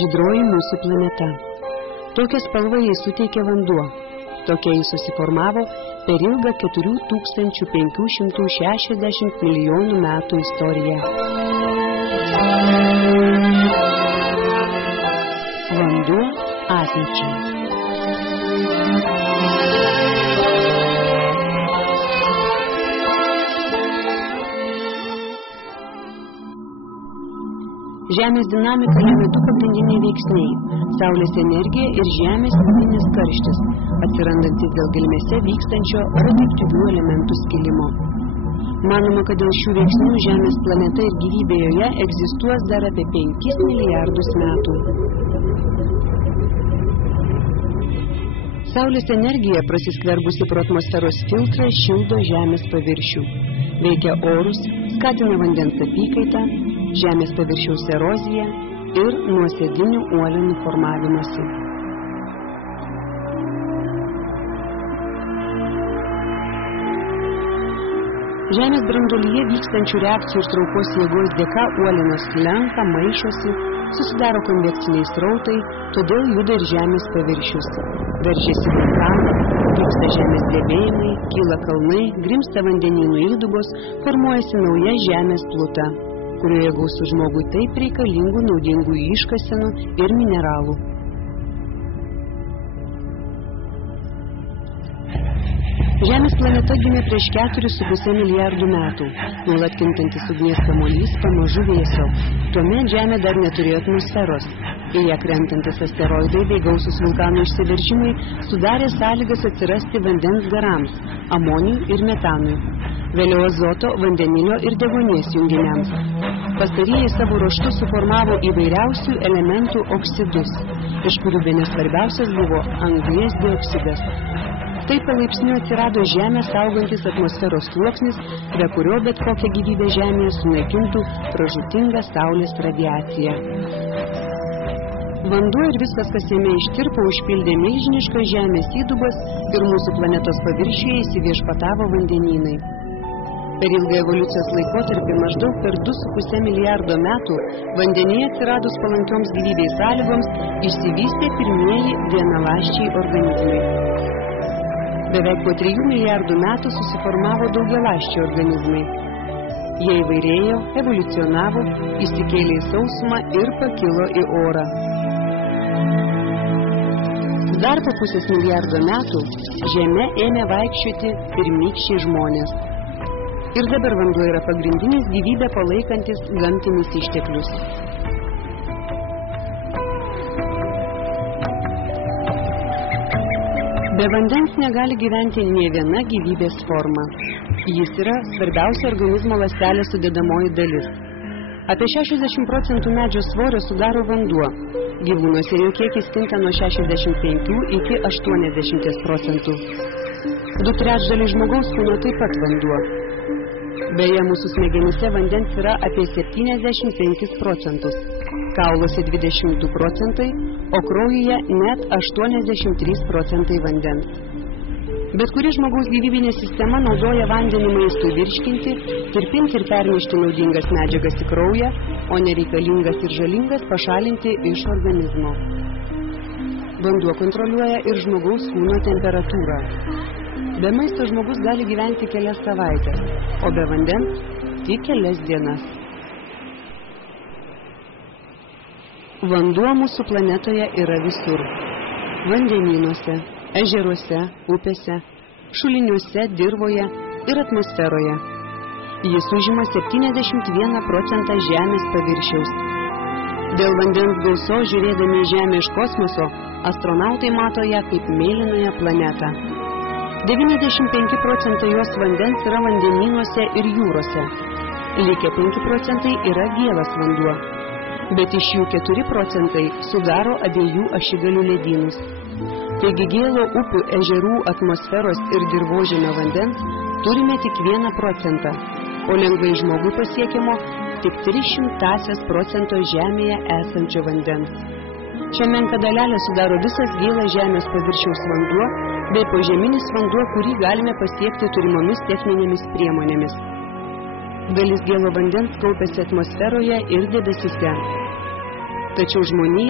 Žydroji mūsų planeta. Tokią spalvą jai suteikė vanduo. Tokia jis susiformavo per ilgą 4560 milijonų metų istoriją. Vanduo ateičiai. Žemės dinamika lemia du pagrindiniai veiksniai – Saulės energija ir Žemės vidinis karštis, atsirandantis dėl gelmėse vykstančio radioaktyvių elementų skilimo. Manoma, kad dėl šių veiksnių Žemės planeta ir gyvybė joje egzistuos dar apie 5 milijardus metų. Saulės energija, prasiskverbusi pro atmosferos filtrą, šildo Žemės paviršių. Veikia orus, skatina vandens apykaitą, Žemės paviršiaus eroziją ir nuosėdinių uolienų formavimąsi. Žemės branduolyje vykstančių reakcijų ir traukos jėgos dėka uolienos slenka, maišosi, susidaro konvekciniai srautai, todėl juda ir Žemės paviršius. Veržiasi vulkanai, vyksta žemės drebėjimai, kyla kalnai, grimzta vandenynų įdubos, formuojasi nauja Žemės pluta, kurioje gausu žmogui taip reikalingų naudingų iškasenų ir mineralų. Žemės planeta gimė prieš 4,5 milijardų metų. Nuolat kintantis ugnies kamuolys pamažu vėso. Tuomet Žemė dar neturėjo atmosferos. Į ją krentantis asteroidai bei gausūs vulkanų išsiveržimai sudarė sąlygas atsirasti vandens garams, amoniui ir metanui. Vėliau azoto, vandenilio ir deguonies junginiams. Pastarieji savo ruožtu suformavo įvairiausių elementų oksidus, iš kurių bene svarbiausias buvo anglies dioksidas. Taip palaipsniui atsirado Žemę saugantis atmosferos sluoksnis, be kurio bet kokia gyvybė Žemėje sunaikintų pražūtingą Saulės radiaciją. Vanduo ir viskas, kas jame ištirpo, užpildė milžiniškas Žemės įdubas ir mūsų planetos paviršiuje įsiviešpatavo vandenynai. Per ilgą evoliucijos laikotarpį maždaug per 2,5 milijardo metų vandenyje atsiradus palankioms gyvybei sąlygoms išsivystė pirmieji vienaląsčiai organizmai. Beveik po 3 milijardų metų susiformavo daugialąsčiai organizmai. Jie įvairėjo, evoliucionavo, įsikėlė į sausumą ir pakilo į orą. Dar po pusės milijardo metų Žeme ėmė vaikščioti pirmykščiai žmonės. Ir dabar vanduo yra pagrindinis gyvybę palaikantis gamtinis išteklius. Be vandens negali gyventi nė viena gyvybės forma. Jis yra svarbiausia organizmo ląstelės sudedamoji dalis. Apie 60% medžio svorio sudaro vanduo. Gyvūnuose jo kiekis kinta nuo 65 iki 80%. 2/3 žmogaus kūno taip pat vanduo. Beje, mūsų smegenyse vandens yra apie 75%, kauluose 22%, o kraujyje net 83% vandens. Bet kuri žmogaus gyvybinė sistema naudoja vandenį maistui virškinti, tirpinti ir pernešti naudingas medžiagas į kraują, o nereikalingas ir žalingas pašalinti iš organizmo. Vanduo kontroliuoja ir žmogaus kūno temperatūrą. Be maisto žmogus gali gyventi kelias savaitės, o be vandens tik kelias dienas. Vanduo mūsų planetoje yra visur. Vandenynuose, ežeruose, upėse, šuliniuose, dirvoje ir atmosferoje. Jis užima 71% Žemės paviršiaus. Dėl vandens gausos, žiūrėdami į Žemę iš kosmoso, astronautai mato ją kaip mėlynąją planetą. 95% jos vandens yra vandenynuose ir jūrose. Likę 5% yra gėlas vanduo. Bet iš jų 4% sudaro abiejų ašigalių ledynus. Taigi gėlo upių, ežerų, atmosferos ir dirvožemio vandens turime tik 1%, o lengvai žmogui pasiekiamo tik 0,03% Žemėje esančio vandens. Šią menką dalelę sudaro visas gėlas Žemės paviršiaus vanduo bei požeminis vanduo, kurį galime pasiekti turimomis techninėmis priemonėmis. Dalis gėlo vandens kaupiasi atmosferoje ir debesyse. tačiau žmonija